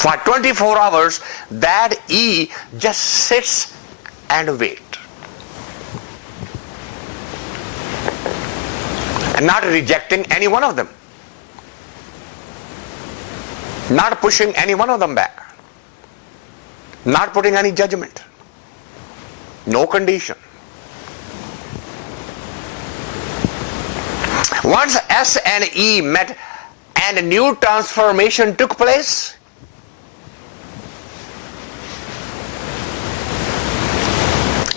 For 24 hours, that E just sits and waits. And not rejecting any one of them. Not pushing any one of them back. Not putting any judgment. No condition. Once S and E met and a new transformation took place,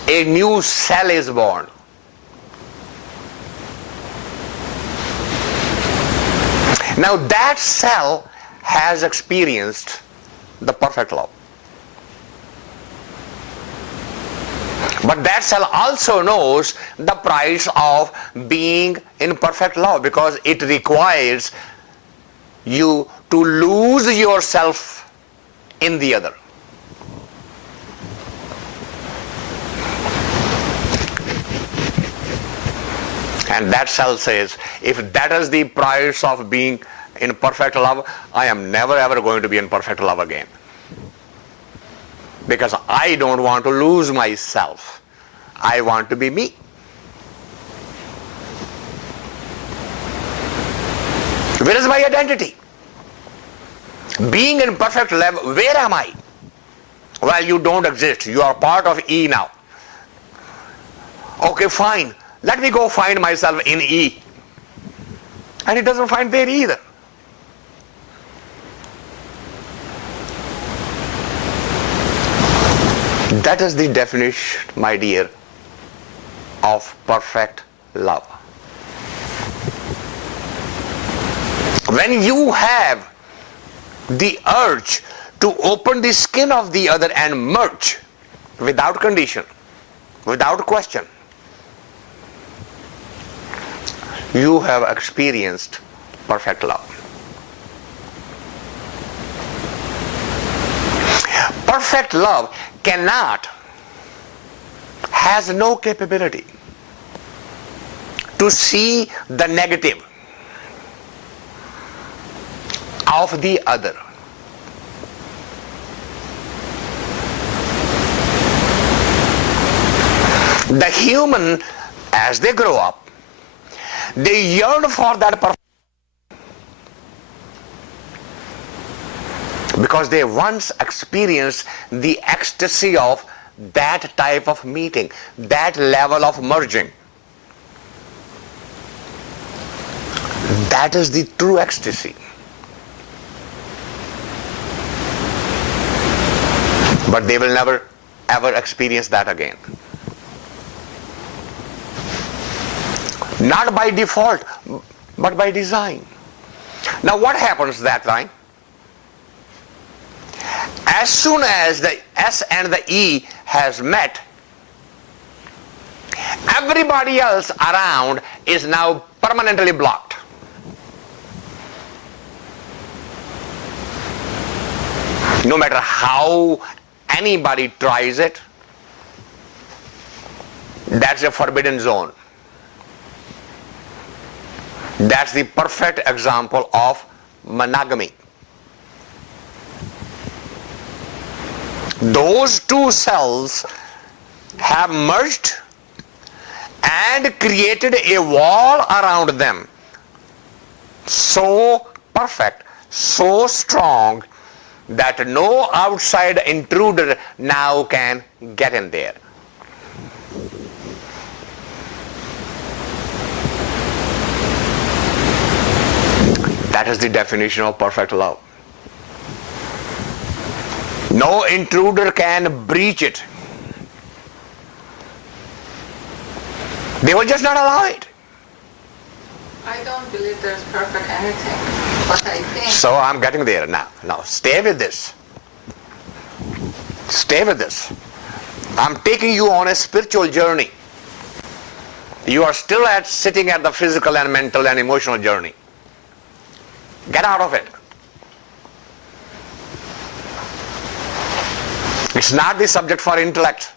a new cell is born. Now that cell has experienced the perfect love. But that cell also knows the price of being in perfect love, because it requires you to lose yourself in the other. And that cell says, if that is the price of being in perfect love, I am never ever going to be in perfect love again. Because I don't want to lose myself. I want to be me. Where is my identity? Being in perfect love, where am I? Well, you don't exist. You are part of E now. Okay, fine. Let me go find myself in E. And it doesn't find there either. That is the definition, my dear, of perfect love. When you have the urge to open the skin of the other and merge without condition, without question, you have experienced perfect love. Perfect love has no capability to see the negative of the other. The human, as they grow up, they yearn for that perfection because they once experienced the ecstasy of that type of meeting, that level of merging. That is the true ecstasy. But they will never ever experience that again. Not by default, but by design. Now what happens that time? As soon as the S and the E has met, everybody else around is now permanently blocked. No matter how anybody tries it, that's a forbidden zone. That's the perfect example of monogamy. Those two cells have merged and created a wall around them, so perfect, so strong, that no outside intruder now can get in there. That is the definition of perfect love. No intruder can breach it. They will just not allow it. I don't believe there's perfect anything, but I think... So I'm getting there now. Now stay with this. Stay with this. I'm taking you on a spiritual journey. You are still sitting at the physical and mental and emotional journey. Get out of it. It's not the subject for intellect.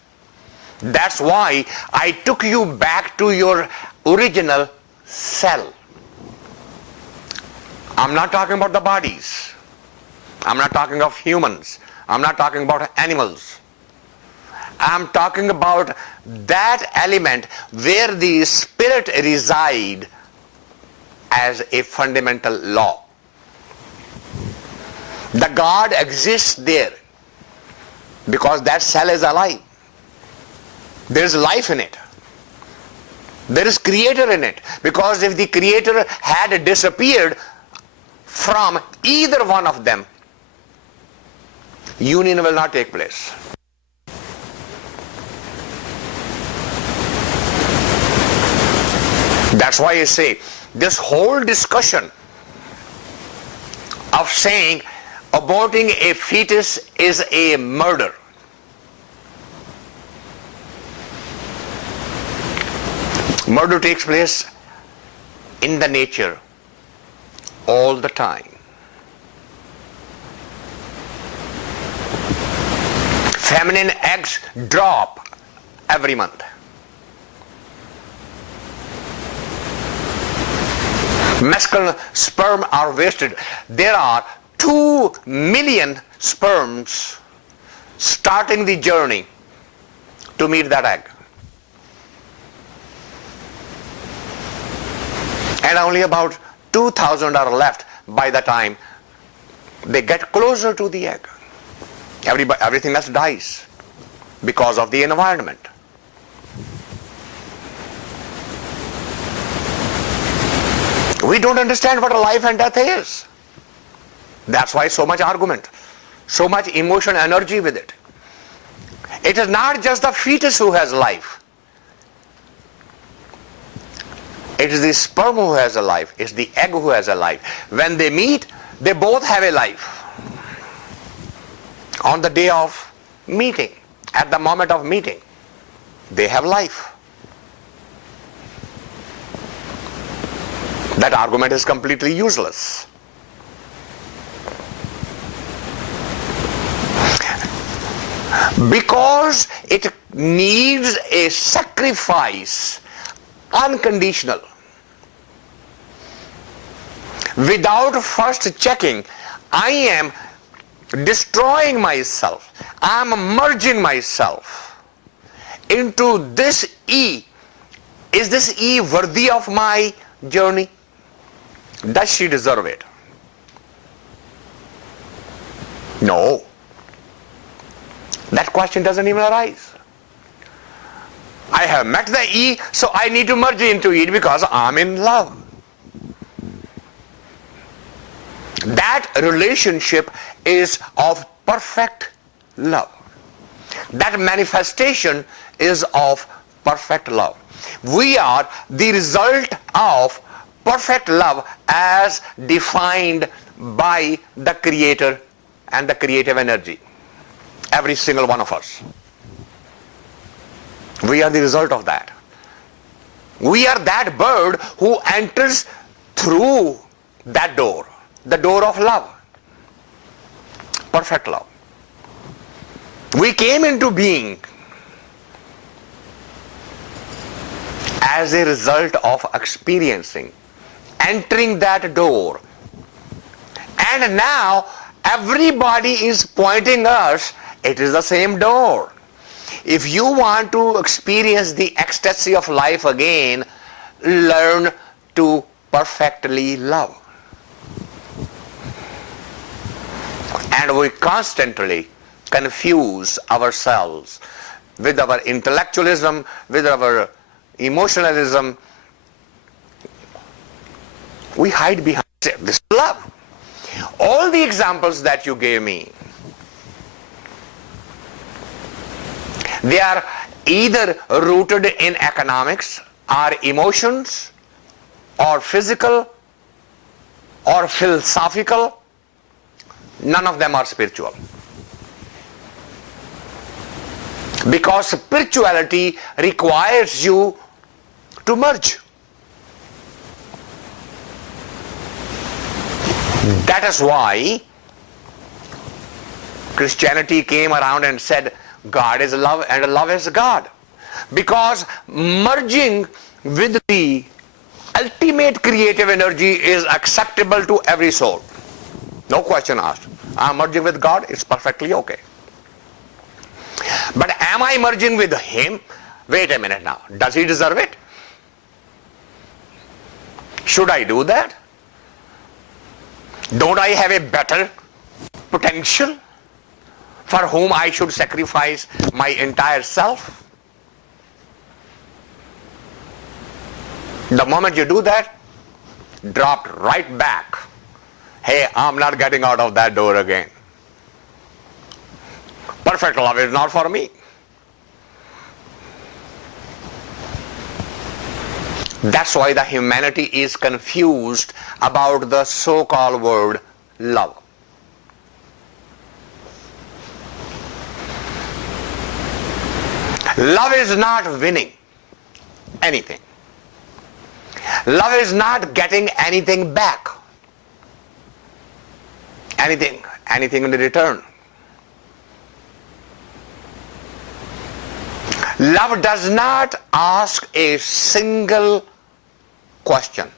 That's why I took you back to your original cell. I'm not talking about the bodies. I'm not talking of humans. I'm not talking about animals. I'm talking about that element where the spirit resides as a fundamental law. The God exists there because that cell is alive. There is life in it. There is creator in it. Because if the creator had disappeared from either one of them, union will not take place. That's why I say this whole discussion of saying aborting a fetus is a murder. Murder takes place in the nature all the time. Feminine eggs drop every month. Masculine sperm are wasted. There are 2 million sperms starting the journey to meet that egg. And only about 2,000 are left by the time they get closer to the egg. Everything else dies because of the environment. We don't understand what life and death is. That's why so much argument, so much emotion, energy with it. It is not just the fetus who has life. It is the sperm who has a life. It's the egg who has a life. When they meet, they both have a life. On the day of meeting, at the moment of meeting, they have life. That argument is completely useless. Because it needs a sacrifice, unconditional. Without first checking, I am destroying myself. I am merging myself into this E. Is this E worthy of my journey? Does she deserve it? No. That question doesn't even arise. I have met the E, so I need to merge into it because I'm in love. That relationship is of perfect love. That manifestation is of perfect love. We are the result of perfect love as defined by the Creator and the creative energy. Every single one of us. We are the result of that. We are that bird who enters through that door, the door of love. Perfect love. We came into being as a result of experiencing, entering that door. And now everybody is pointing us, it is the same door. If you want to experience the ecstasy of life again, learn to perfectly love. And we constantly confuse ourselves with our intellectualism, with our emotionalism. We hide behind this love. All the examples that you gave me, they are either rooted in economics, or emotions, or physical, or philosophical. None of them are spiritual. Because spirituality requires you to merge. That is why Christianity came around and said God is love and love is God. Because merging with the ultimate creative energy is acceptable to every soul. No question asked. I'm merging with God, it's perfectly okay. But am I merging with Him? Wait a minute now. Does He deserve it? Should I do that? Don't I have a better potential for whom I should sacrifice my entire self? The moment you do that, dropped right back. Hey, I'm not getting out of that door again. Perfect love is not for me. That's why the humanity is confused about the so-called word love. Love is not winning anything. Love is not getting anything back. Anything in return. Love does not ask a single question.